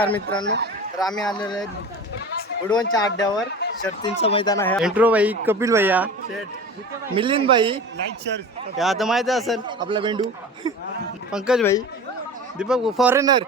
नमस्कार मित्रांनो. तर आम्ही आलेलो आहे उडवणच्या अड्ड्यावर. शर्तींचं मैदान आहे. एंट्रो भाई कपिल भैया मिलिंद भाई. हे आता माहिती असेल आपला बेंडू पंकज भाई. दीपक फॉरेनर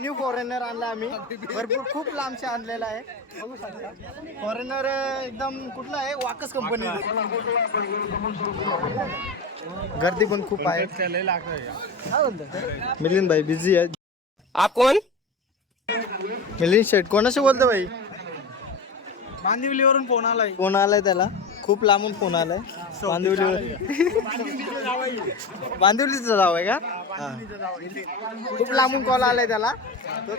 न्यू फॉरेनर आणला आम्ही. भरपूर खूप लांबचे आणलेला आहे. बघू शकता फॉरेनर एकदम कुठला आहे? वाकस कंपनी गर्दी पण खूप आहे. मिलिंद भाई बिझी आहे. आप कौन? मिलिंद शेट कोणाशी बोलतो भाई? मांदिवलीवरून फोन आलाय. फोन आलाय त्याला. खूप लांबून फोन आलाय. बांदिवलीवर बांदिवलीचं जाव आहे. का? हा. खूप लांबून कॉल आलाय त्याला. तो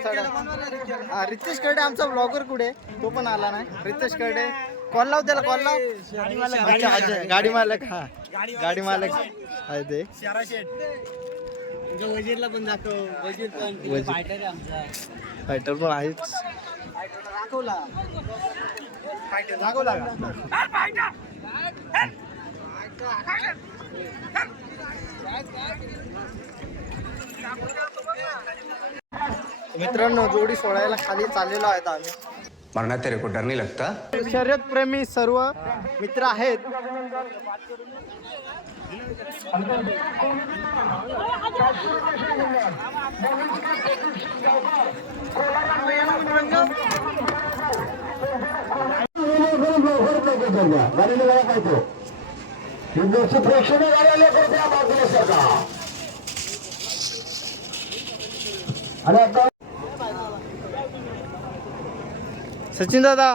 हा रितेश कर्डे आमचा ब्लॉगर कुठे? तो पण आला नाही. रितेश कर्डे कॉल लाव त्याला कॉल लाव. अच्छा, अच्छा, गाडी मालक हा. गाडी मालक. आहे ते. वजीरला पण दाखव वजीर पण वजीर. फायटर आहे आमचा. फायटर पण आहेच मित्रांनो जोडी सोडायला खाली चाललेलो आहेत आम्ही. मरना तेरे को डर नहीं लगता? शर्यत प्रेमी सर्व मित्र आहेत. सचिन दादा.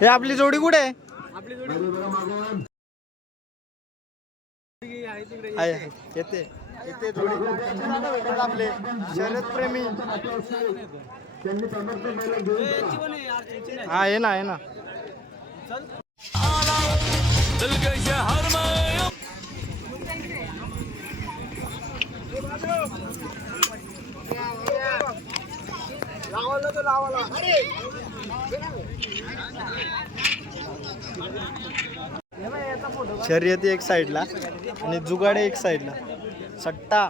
हे आपली जोडी कुठे आहे? आहे, येते. येते जोडी. भेटत आपले. शरद प्रेमी. हा आहे ना आहे ना. शर्यती एक साईडला आणि जुगाडे एक साईडला. सट्टा.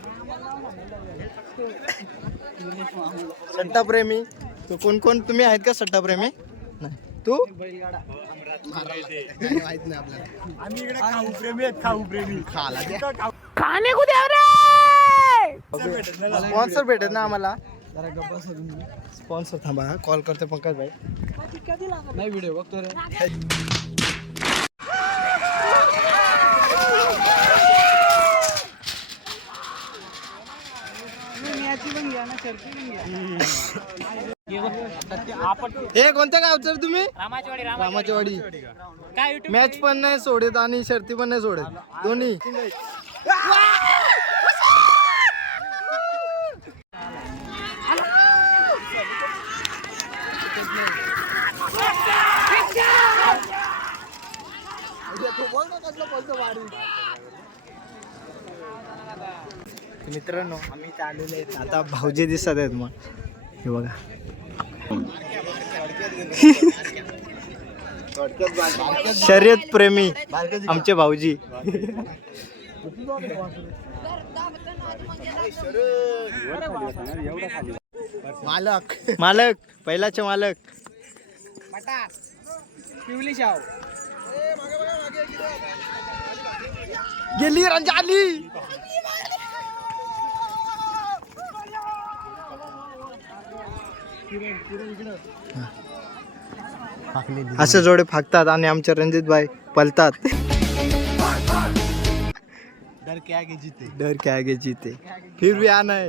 सट्टा प्रेमी तो कोण कोण? तुम्ही आहेत का सट्टा प्रेमी नाही. तू? खाऊ प्रेमी स्पॉन्सर भेटत ना आम्हाला? स्पॉन्सर थांबा कॉल करते पंकज भाई. नाही व्हिडिओ बघतो रे. हे कोणत्या गावचं रे तुम्ही? रामाचीवाडी मॅच पण नाही सोडत आणि शर्ती पण नाही सोडत. दोन्ही. मित्रांनो आम्ही चाललेलो आहेत. आता भाऊजी दिसत आहेत मग. हे बघा. शर्यत प्रेमी आमचे भाऊजी. मालक. मालक पहिलाचे मालक. पिवली शाव गेली रंजा आली. असे जोडे फाकतात आणि आमचे रणजित भाई पलतात. डर क्या के जीते. डर के आगे जीते. फिर भी आना है.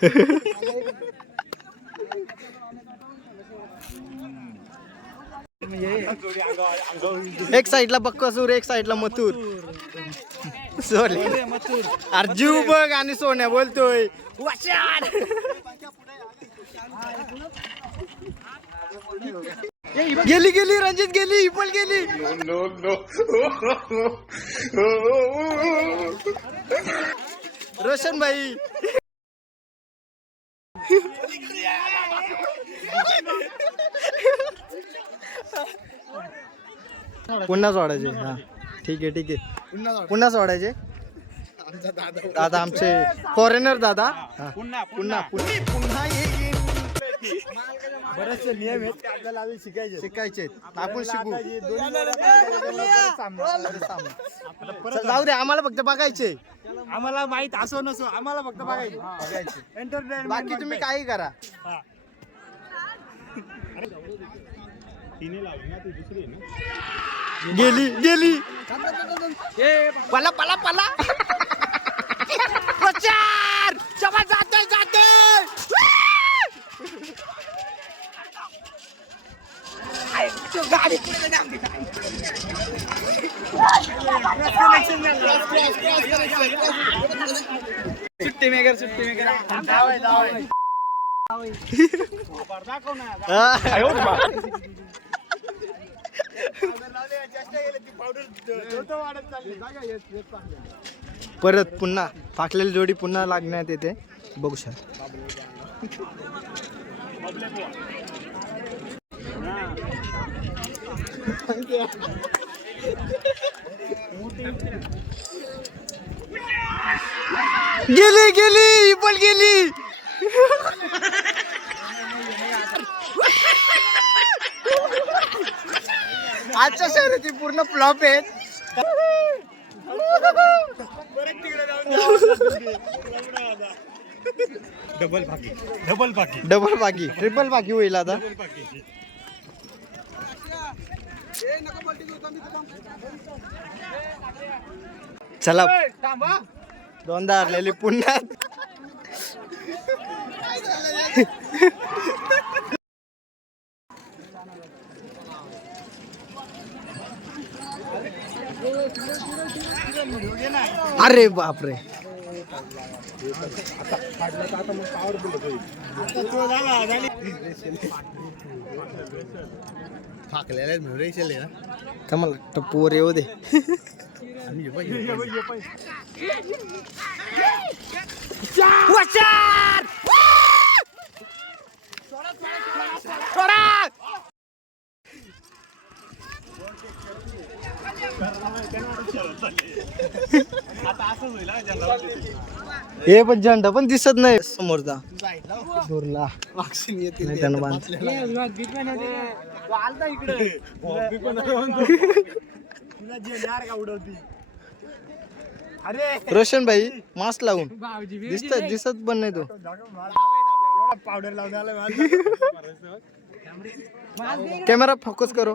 एक साइडला बक्कासूर एक साइडला मथुर. सॉरी अरे जीव बघ आणि सोन्या बोलतोय. गेली गेली रंजित गेली इपल गेली. रोशन भाई. पुन्हा सोडायचे हा. ठीक आहे ठीक आहे. पुन्हा सोडायचे. दादा आमचे फॉरेनर दादा. हा. पुन्हा पुन्हा. पुन्हा बरेचसे नियम आहेत. ते आपल्याला अजून शिकायचे शिकायचे आपण शिकू दोन्ही चल, जाऊ दे आम्हाला फक्त बघायचे. आम्हाला माहीत असो नसो आम्हाला फक्त बघायचं. एंटरटेनमेंट बाकी तुम्ही काही करा. तिने लावली ना ती दुसरी आहे ना? गेली गेली. पला पला पला. प्रचार! शबा जाते जाते सुट्टी मेकर सुट्टी मेकर. परत पुन्हा फाकलेली जोडी पुन्हा लागण्यात येते. बघू शकता. गेली गेली पण गेली. आजच्या शर्यती पूर्ण फ्लॉप आहेत. डबल पाकी डबल पाकी डबल बाकी ट्रिपल बाकी होईल आता. चला. दोनदा हरलेली पुन्हा अरे बापरे तर मला टप्पूवर येऊ दे! सोडा! हे पण झेंडा पण दिसत नाही समोरचा. दूरला रोशन भाई मास्क लावून. दिसत दिसत पण नाही तो. पावडर लावून कॅमेरा फोकस करो.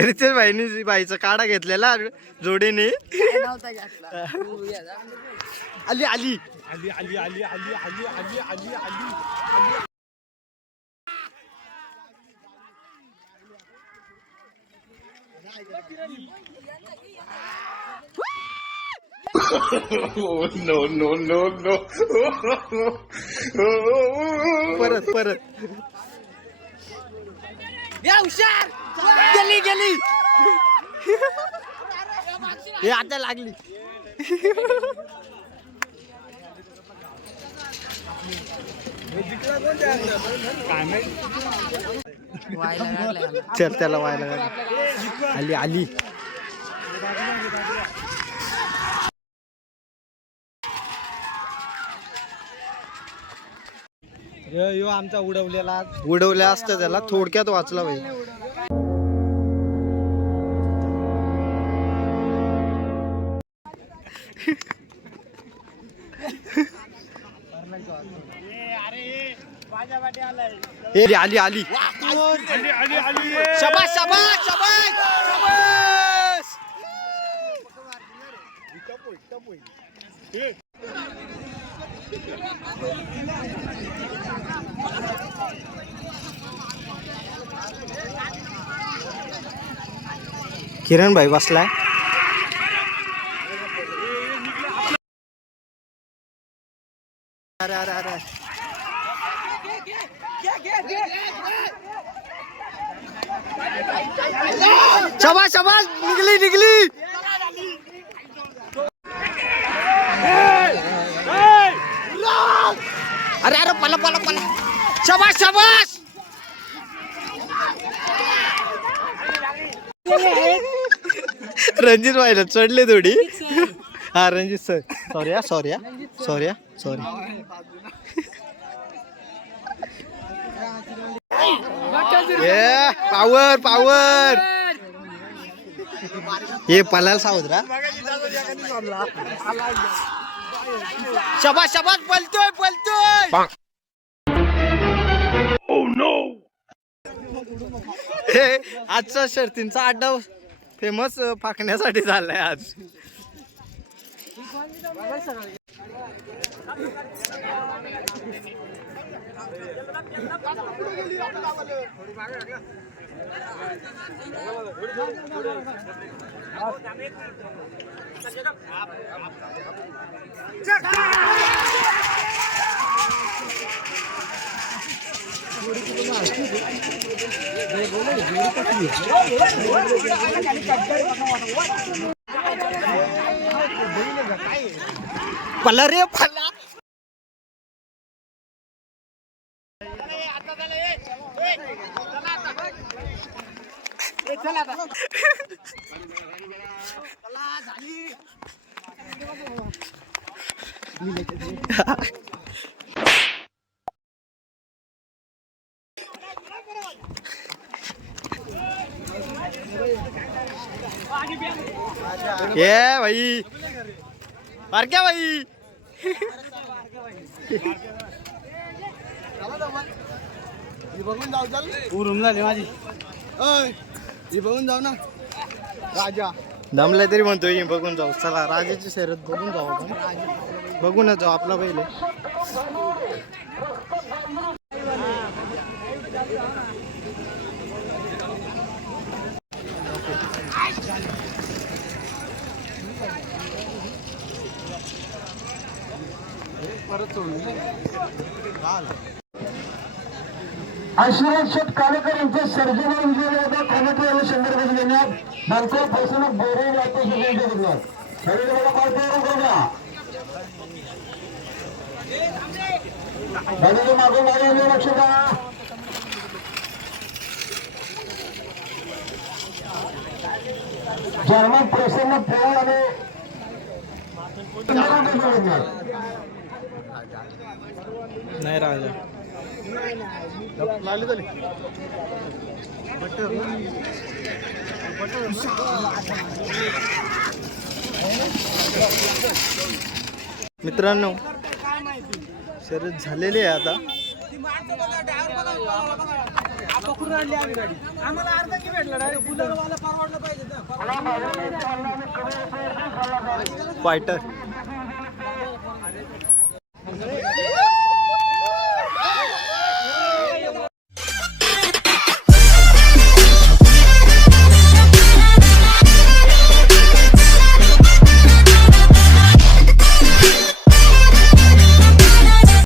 रितेश भाईनी बाईचा काढा घेतलेला जोडीने आली या जा. आली आली आली आली आली आली आली आली नो नो नो नो परत परत. या हुशार. गेली गेली. हे आता लागली. चल त्याला व्हायला आली आली. यो आमचा उडवलेला. उडवल्या असतं त्याला. थोडक्यात वाचला पाहिजे हे आली आली. आली आली आली शबाश शबाश शबाश शबाश किरण भाई बसलाय अरे अरे अरे. शबाश शबाश निघली निघली अरे अरे पला पला पला. शबाश शबाश रणजित व्हायला चढले थोडी. हा रणजित सर. सॉरी हा सॉरी हा. सॉरी हा सॉरी ये पावर पावर ये पलाल सावधरा शबाश शबाश पलतोय पलतोय Oh, हे आजचा शर्तींचा अड्डा फेमस फाकण्यासाठी झालाय आज. पल्ला रे पल्ला झाली ये भाई। मार क्या भाई? बघून जाऊ चाल रूम झाली माझी ही बघून जाऊ ना. राजा. दमलाय तरी म्हणतोय बघून जाऊ. चला राजाची शर्यत बघून जाऊ आपण. बघूनच जाऊ आपला पहिले. आशीर्वाद कालेकर यांचे सर्जन विजय कॉमेडी आणि शंभर रुपये देण्यात नंतर फसवणूक बोरे लागते शिकायचे देण्यात तरी मला पार्टी बघा मागे मागे लक्ष द्या. जर्मन प्रसन्न पोळ आणि नाही राजा मित्रांनो शरद झालेली आहे आता. आम्हाला अर्धा की भेटला डायरेक्ट कुलरवाला परवडलं पाहिजे ना फायटर